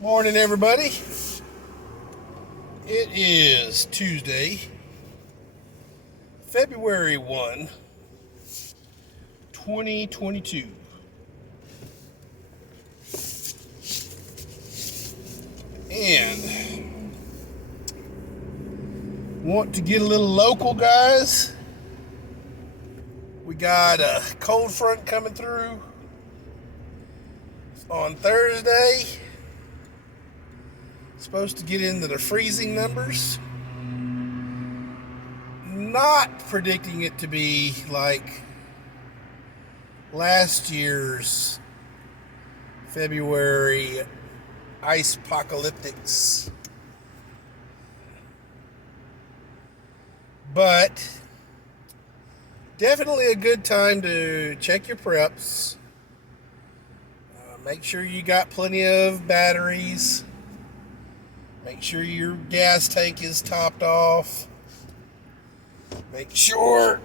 Morning, everybody. It is Tuesday, February 1, 2022. And want to get a little local, guys. We got a cold front coming through on Thursday. Supposed to get into the freezing numbers. Not predicting it to be like last year's February ice apocalyptics. But definitely a good time to check your preps. Make sure you got plenty of batteries. Make sure your gas tank is topped off. Make sure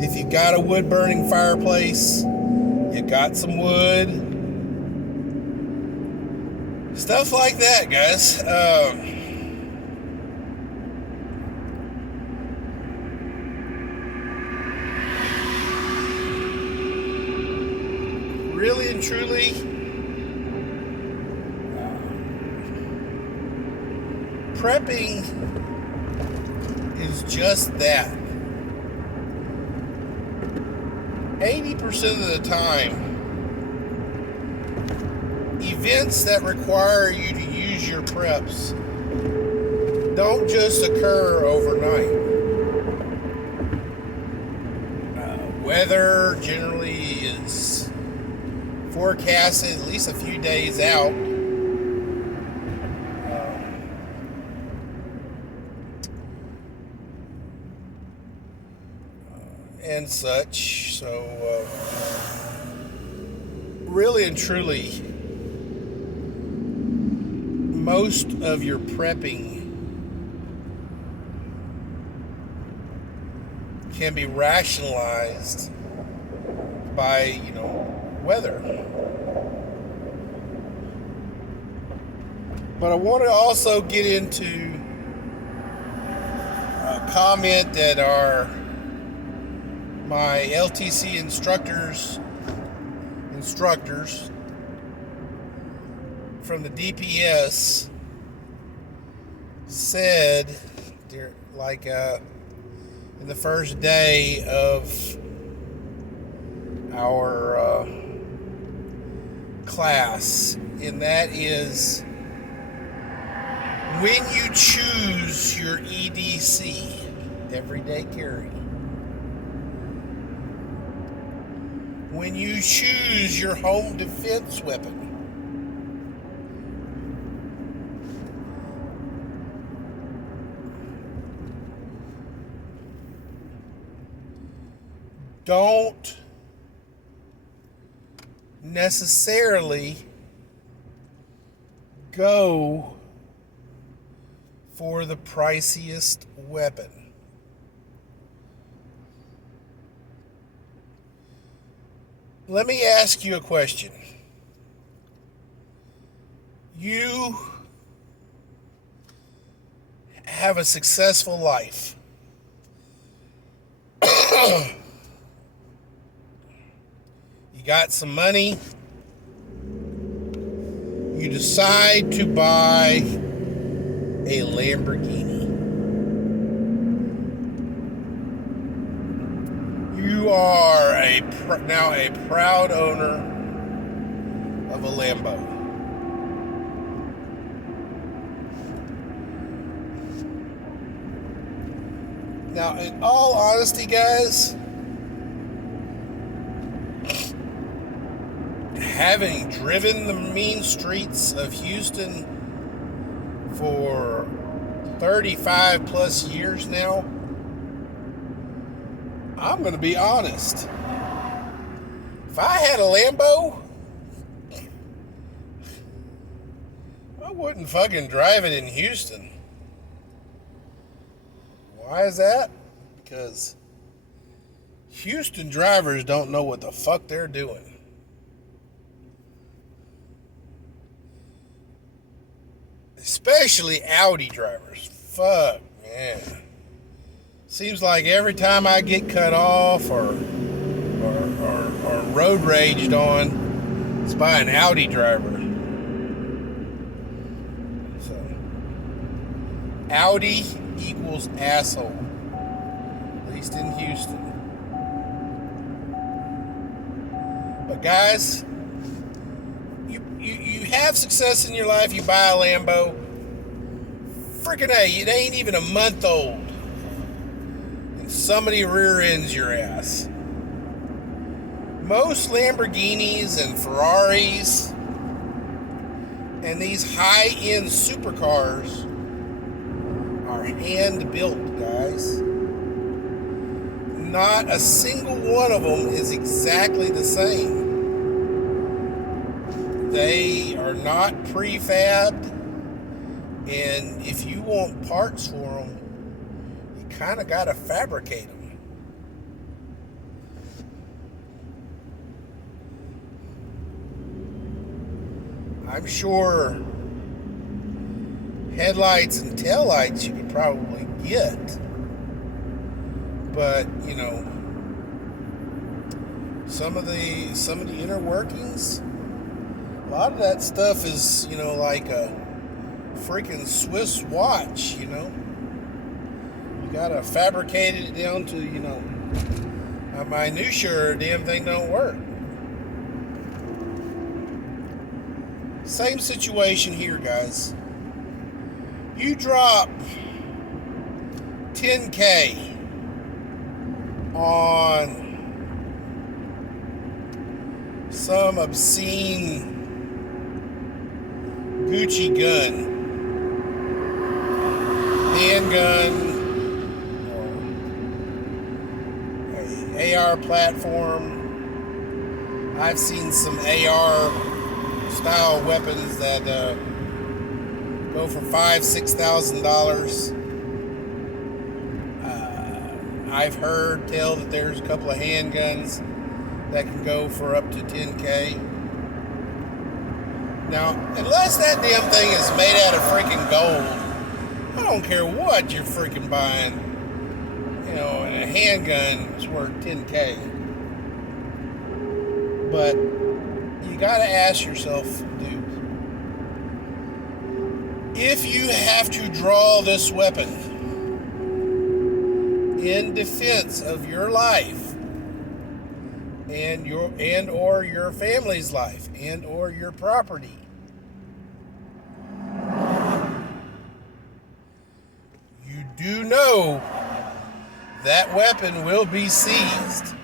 if you got a wood burning fireplace, you got some wood. Stuff like that, guys. Really and truly, prepping is just that. 80% of the time, events that require you to use your preps don't just occur overnight. Weather generally is forecasted at least a few days out. And such. So, really and truly, most of your prepping can be rationalized by, weather. But I want to also get into a comment that my LTC instructors from the DPS said, in the first day of our class, and that is when you choose your EDC, everyday carry. When you choose your home defense weapon, don't necessarily go for the priciest weapon. Let me ask you a question. You have a successful life. You got some money. You decide to buy a Lamborghini. You are now a proud owner of a Lambo. Now, in all honesty, guys, having driven the mean streets of Houston for 35 plus years now, I'm going to be honest. If I had a Lambo, I wouldn't fucking drive it in Houston. Why is that? Because Houston drivers don't know what the fuck they're doing. Especially Audi drivers. Fuck, man. Seems like every time I get cut off or road raged on, it's by an Audi driver. So, Audi equals asshole. At least in Houston. But guys, you have success in your life, you buy a Lambo. Freaking A, it ain't even a month old. And somebody rear ends your ass. Most Lamborghinis and Ferraris and these high-end supercars are hand-built, guys. Not a single one of them is exactly the same. They are not prefabbed, and if you want parts for them, you kind of got to fabricate them. I'm sure headlights and taillights you could probably get, but you know, some of the inner workings, a lot of that stuff is, you know, like a freaking Swiss watch, you know. You gotta fabricate it down to, you know, a minutia, damn thing don't work. Same situation here, guys. You drop 10K on some obscene Gucci gun, handgun, or an AR platform. I've seen some AR style weapons that go for $5,000-$6,000. I've heard tell that there's a couple of handguns that can go for up to 10K. Now, unless that damn thing is made out of freaking gold, I don't care what you're freaking buying. You know, a handgun is worth 10K. But you gotta ask yourself, dude, if you have to draw this weapon in defense of your life and or your family's life and or your property, you do know that weapon will be seized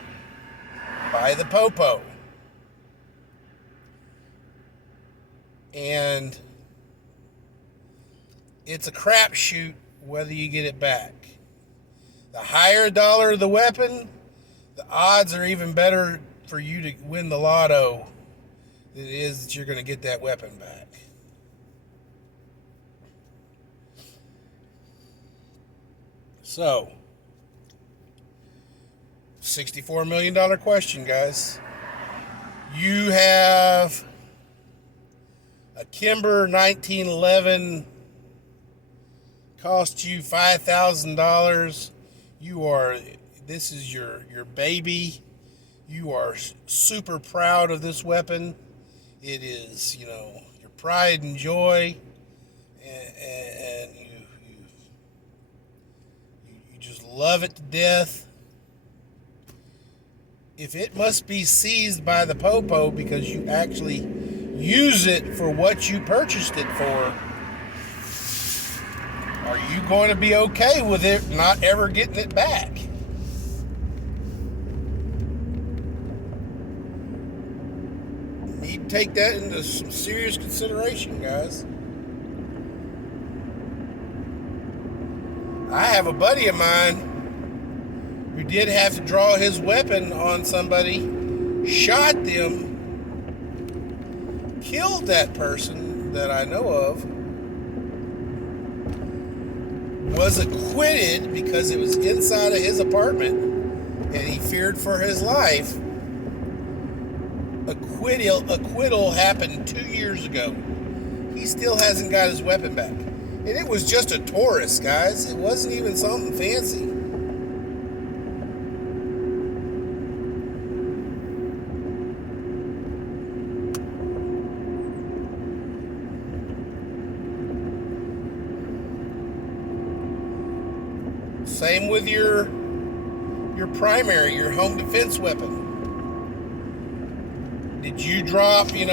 by the popo. And it's a crapshoot whether you get it back. The higher dollar the weapon, the odds are even better for you to win the lotto than it is that you're going to get that weapon back. So, $64 million question, guys. You have a Kimber 1911, cost you $5,000. This is your baby. You are super proud of this weapon. It is, you know, your pride and joy, and you just love it to death. If it must be seized by the popo because you actually use it for what you purchased it for, are you going to be okay with it not ever getting it back? You need to take that into some serious consideration, guys. I have a buddy of mine who did have to draw his weapon on somebody, shot them, killed that person that I know of, was acquitted because it was inside of his apartment, and he feared for his life. Acquittal happened 2 years ago. He still hasn't got his weapon back. And it was just a Taurus, guys. It wasn't even something fancy. Same with your primary, your home defense weapon. Did you drop, did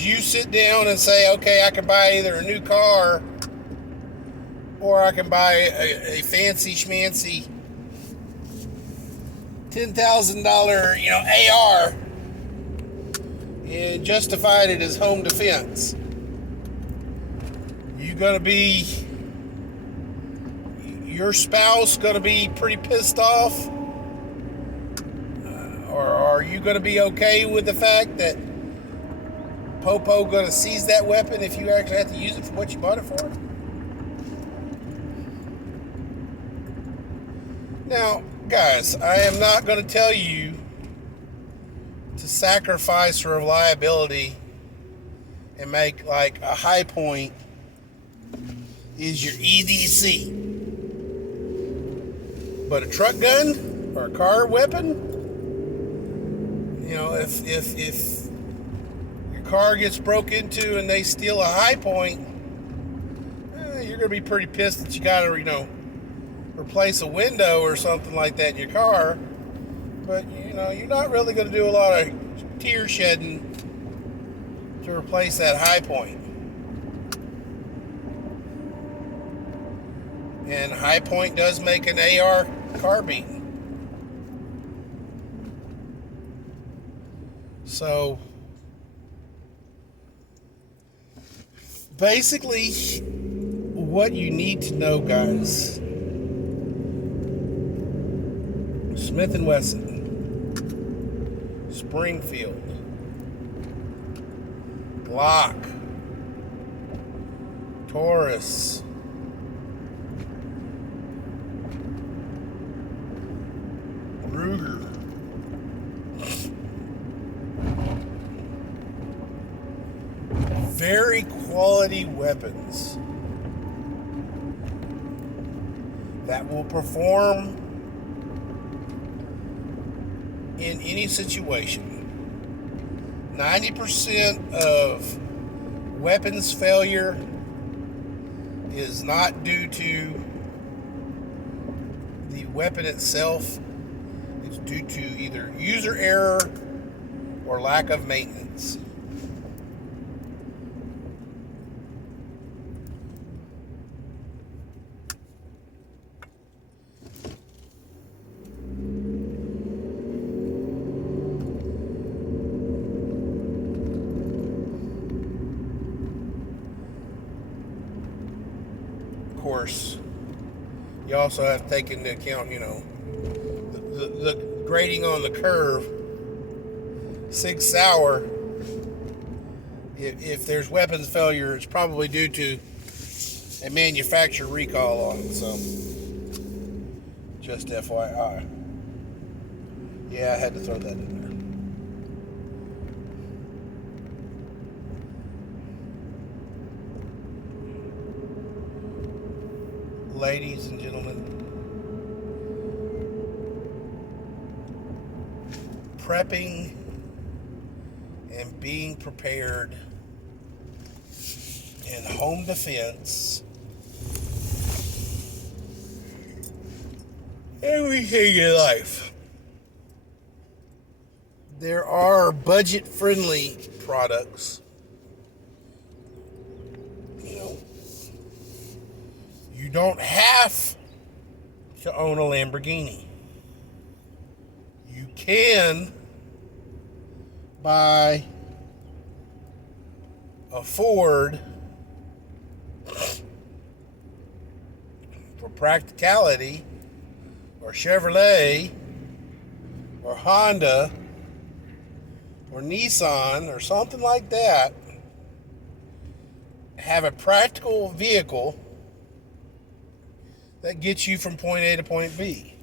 you sit down and say, okay, I can buy either a new car or I can buy a fancy schmancy $10,000, AR and justified it as home defense? Your spouse going to be pretty pissed off? Or are you going to be okay with the fact that Popo going to seize that weapon if you actually have to use it for what you bought it for? Now, guys, I am not going to tell you to sacrifice reliability and make like a high point is your EDC. But a truck gun or a car weapon, if your car gets broke into and they steal a high point, you're going to be pretty pissed that you got to, replace a window or something like that in your car. But, you're not really going to do a lot of tear shedding to replace that high point. And high point does make an AR carbine. So basically what you need to know, guys, Smith & Wesson, Springfield, Glock, Taurus, Ruger, very quality weapons that will perform in any situation. 90% of weapons failure is not due to the weapon itself. It's due to either user error or lack of maintenance. Of course, you also have to take into account, the grading on the curve. Sig Sauer, if there's weapons failure, it's probably due to a manufacturer recall on it. So, just FYI. Yeah, I had to throw that in there. Ladies and gentlemen, prepping and being prepared in home defense, everything in life. There are budget-friendly products. You don't have to own a Lamborghini. You can buy a Ford for practicality, or Chevrolet, or Honda, or Nissan, or something like that. Have a practical vehicle that gets you from point A to point B.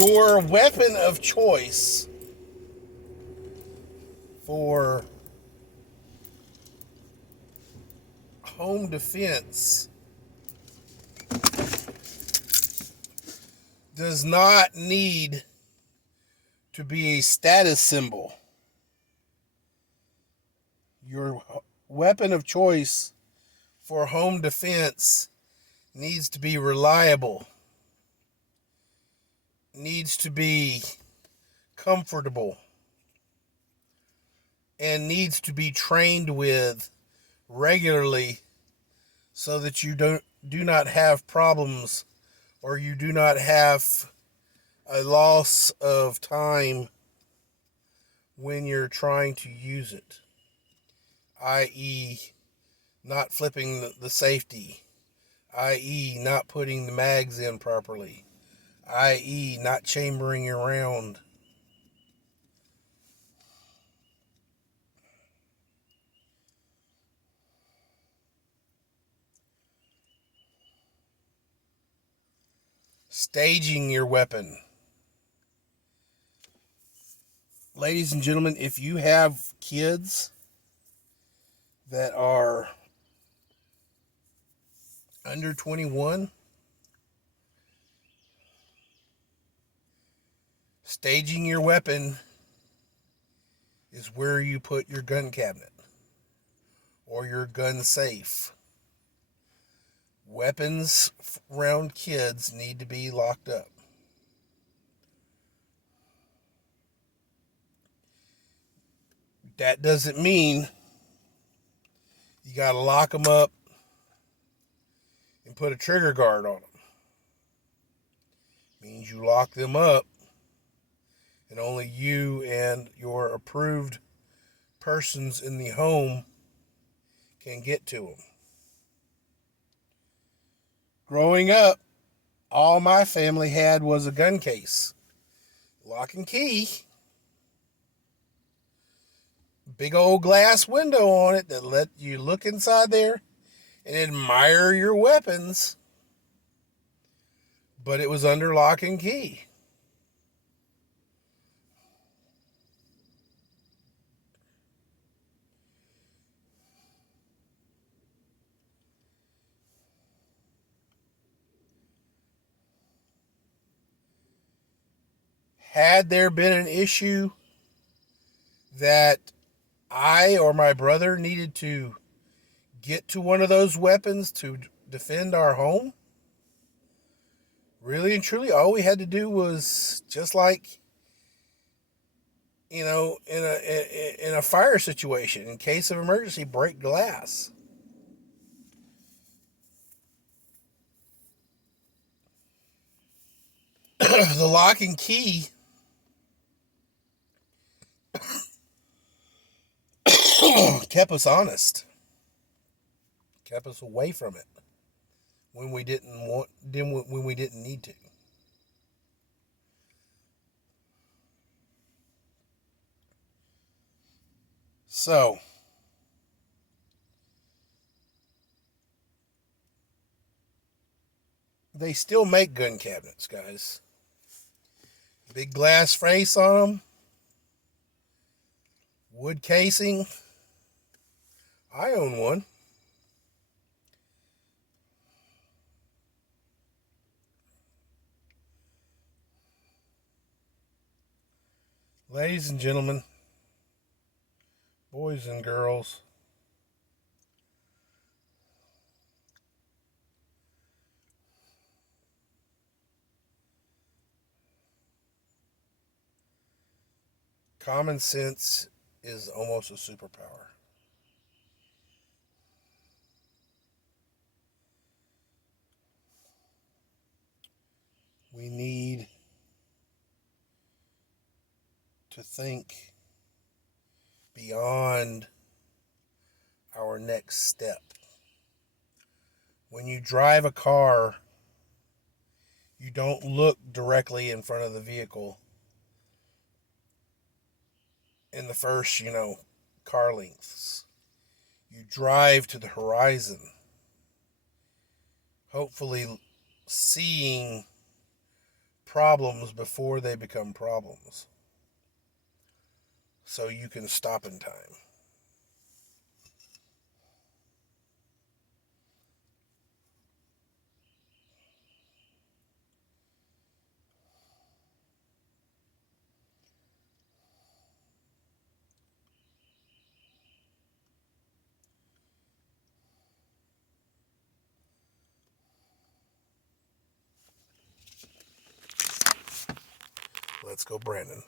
your weapon of choice for home defense does not need to be a status symbol. Your weapon of choice for home defense needs to be reliable, needs to be comfortable, and needs to be trained with regularly so that you do not have problems or you do not have a loss of time when you're trying to use it, i.e., not flipping the safety, i.e., not putting the mags in properly, i.e., not chambering your round. Staging your weapon. Ladies and gentlemen, if you have kids that are under 21, staging your weapon is where you put your gun cabinet or your gun safe. Weapons around kids need to be locked up. That doesn't mean you got to lock them up and put a trigger guard on them. It means you lock them up and only you and your approved persons in the home can get to them. Growing up, all my family had was a gun case. Lock and key. Big old glass window on it that let you look inside there and admire your weapons. But it was under lock and key. Had there been an issue that I or my brother needed to get to one of those weapons to defend our home, really and truly, all we had to do was just like, in a fire situation, in case of emergency, break glass. The lock and key kept us honest, kept us away from it when we didn't need to. So, they still make gun cabinets, guys. Big glass face on them, wood casing. I own one. Ladies and gentlemen, boys and girls, common sense is almost a superpower. We need to think beyond our next step. When you drive a car, you don't look directly in front of the vehicle in the first, car lengths. You drive to the horizon, hopefully seeing problems before they become problems, so you can stop in time. Let's go, Brandon.